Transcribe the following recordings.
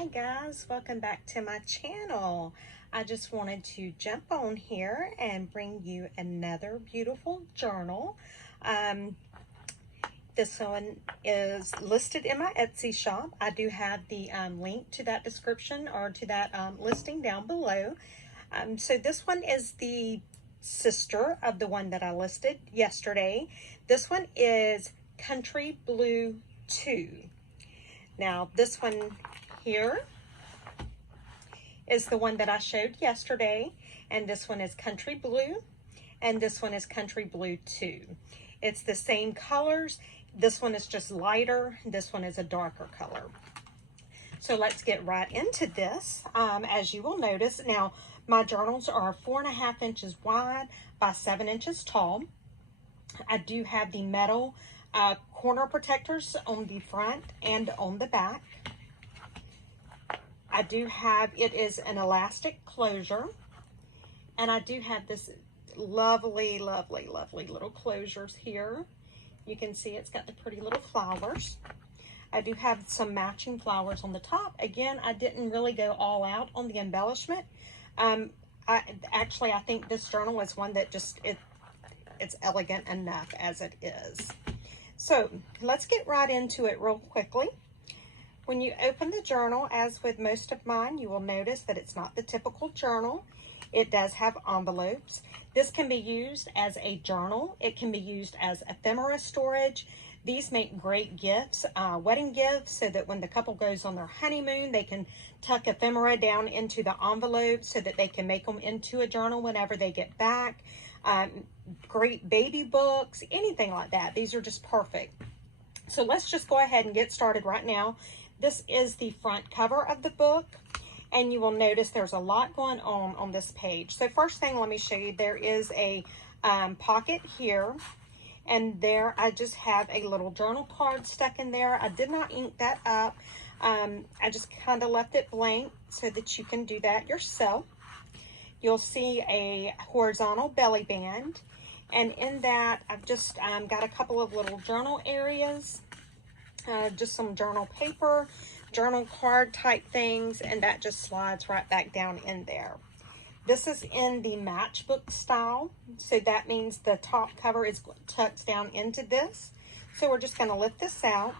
Hi guys, welcome back to my channel. I just wanted to jump on here and bring you another beautiful journal. This one is listed in my Etsy shop. I do have the link to that description or to that listing down below. So this one is the sister of the one that I listed yesterday. This one is Country Blue 2. Now this one here is the one that I showed yesterday, and this one is Country Blue, and this one is Country Blue 2. It's the same colors. This one is just lighter. This one is a darker color. So let's get right into this. As you will notice, now my journals are 4.5 inches wide by 7 inches tall. I do have the metal corner protectors on the front and on the back. I do have, it is an elastic closure, and I do have this lovely, lovely, lovely little closures here. You can see it's got the pretty little flowers. I do have some matching flowers on the top. Again, I didn't really go all out on the embellishment. I think this journal is one that just, it's elegant enough as it is. So let's get right into it real quickly. When you open the journal, as with most of mine, you will notice that it's not the typical journal. It does have envelopes. This can be used as a journal. It can be used as ephemera storage. These make great gifts, wedding gifts, so that when the couple goes on their honeymoon, they can tuck ephemera down into the envelope so that they can make them into a journal whenever they get back. Great baby books, anything like that. These are just perfect. So let's just go ahead and get started right now. This is the front cover of the book, and you will notice there's a lot going on this page. So first thing, let me show you, there is a pocket here, and there I just have a little journal card stuck in there. I did not ink that up. I just kind of left it blank so that you can do that yourself. You'll see a horizontal belly band, and in that I've just got a couple of little journal areas. Just some journal paper, journal card type things, and that just slides right back down in there. This is in the matchbook style, so that means the top cover is tucks down into this. So we're just going to lift this out,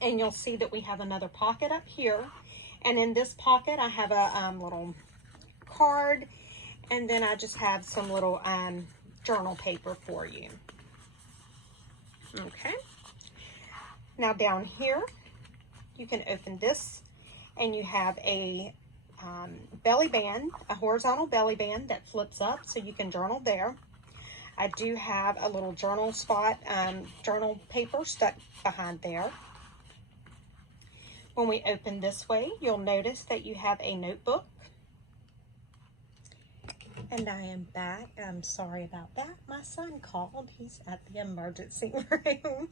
and you'll see that we have another pocket up here, and in this pocket I have a little card, and then I just have some little journal paper for you. Okay. Now down here, you can open this, and you have a belly band, a horizontal belly band that flips up so you can journal there. I do have a little journal spot, journal paper stuck behind there. When we open this way, you'll notice that you have a notebook. And I am back. I'm sorry about that. My son called. He's at the emergency room.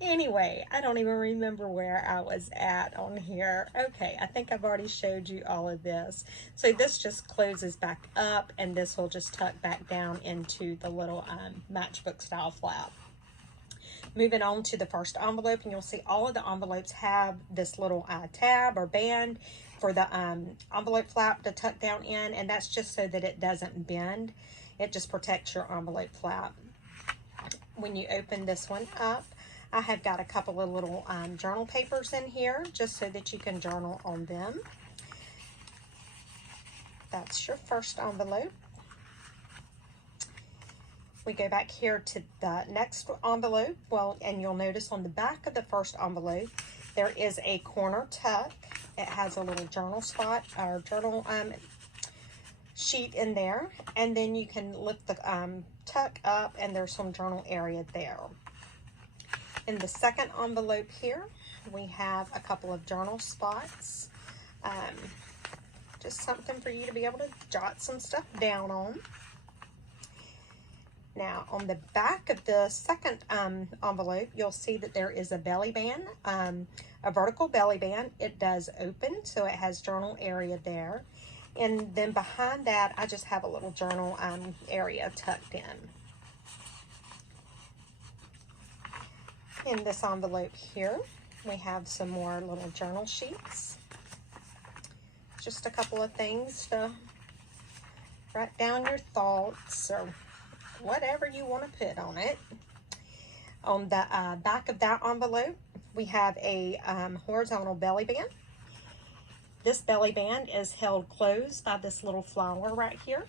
Anyway, I don't even remember where I was at on here. Okay, I think I've already showed you all of this. So this just closes back up, and this will just tuck back down into the little matchbook style flap. Moving on to the first envelope, and you'll see all of the envelopes have this little tab or band for the envelope flap to tuck down in, and that's just so that it doesn't bend. It just protects your envelope flap. When you open this one up, I have got a couple of little journal papers in here just so that you can journal on them. That's your first envelope. We go back here to the next envelope. Well, and you'll notice on the back of the first envelope, there is a corner tuck. It has a little journal spot or journal sheet in there. And then you can lift the tuck up, and there's some journal area there. In the second envelope here, we have a couple of journal spots. Just something for you to be able to jot some stuff down on. Now, on the back of the second envelope, you'll see that there is a belly band, a vertical belly band. It does open, so it has journal area there. And then behind that, I just have a little journal area tucked in. In this envelope here, we have some more little journal sheets. just a couple of things to write down your thoughts or whatever you want to put on it. On the back of that envelope, we have a horizontal belly band. This belly band is held closed by this little flower right here.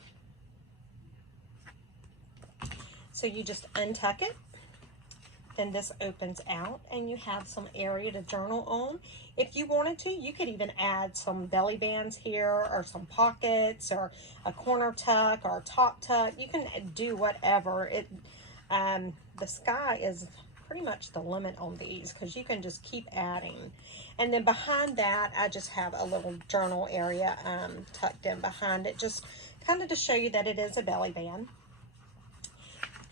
So you just untuck it, then this opens out and you have some area to journal on. If you wanted to, you could even add some belly bands here or some pockets or a corner tuck or a top tuck. You can do whatever. The sky is pretty much the limit on these because you can just keep adding. And then behind that, I just have a little journal area tucked in behind it, just kind of to show you that it is a belly band.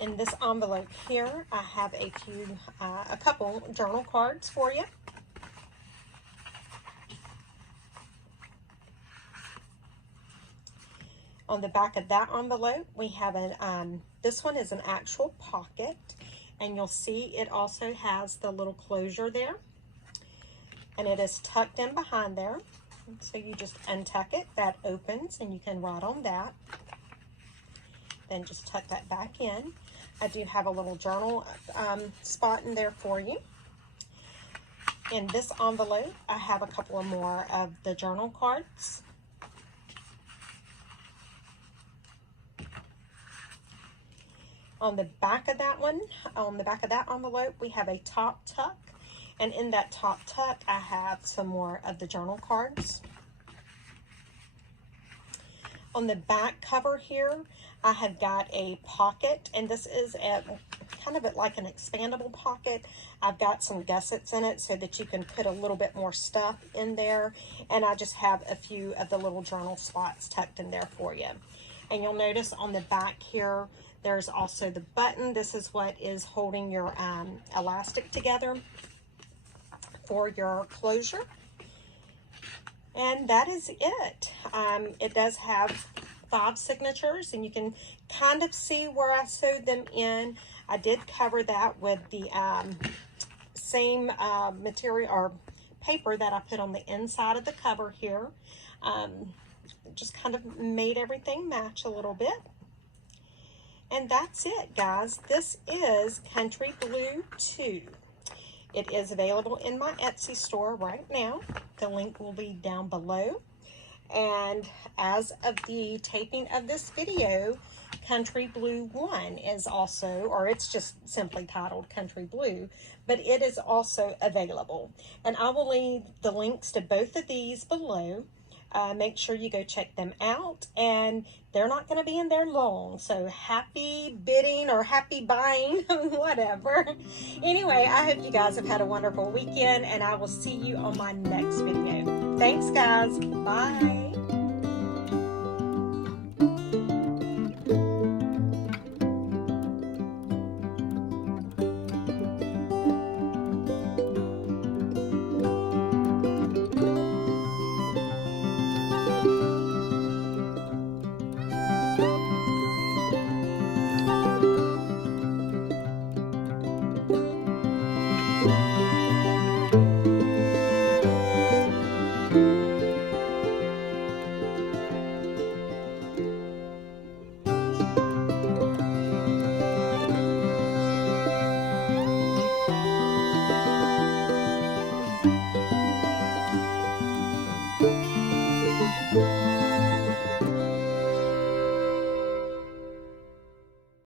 In this envelope here, I have a couple journal cards for you. On the back of that envelope, we have this one is an actual pocket, and you'll see it also has the little closure there, and it is tucked in behind there. So you just untuck it, that opens, and you can write on that. Then just tuck that back in. I do have a little journal spot in there for you. In this envelope, I have a couple of more of the journal cards. On the back of that one, on the back of that envelope, we have a top tuck. And in that top tuck, I have some more of the journal cards. On the back cover here, I have got a pocket, and this is kind of like an expandable pocket. I've got some gussets in it so that you can put a little bit more stuff in there, and I just have a few of the little journal spots tucked in there for you. And you'll notice on the back here, there's also the button. This is what is holding your elastic together for your closure. And that is it. It does have 5 signatures, and you can kind of see where I sewed them in. I did cover that with the same material or paper that I put on the inside of the cover here. Just kind of made everything match a little bit. And that's it, guys. This is Country Blue 2. It is available in my Etsy store right now. The link will be down below. And as of the taping of this video, Country Blue 1 is also, or it's just simply titled Country Blue, but it is also available. And I will leave the links to both of these below. Make sure you go check them out, and they're not going to be in there long, so happy bidding or happy buying, whatever. Anyway, I hope you guys have had a wonderful weekend, and I will see you on my next video. Thanks, guys. Bye.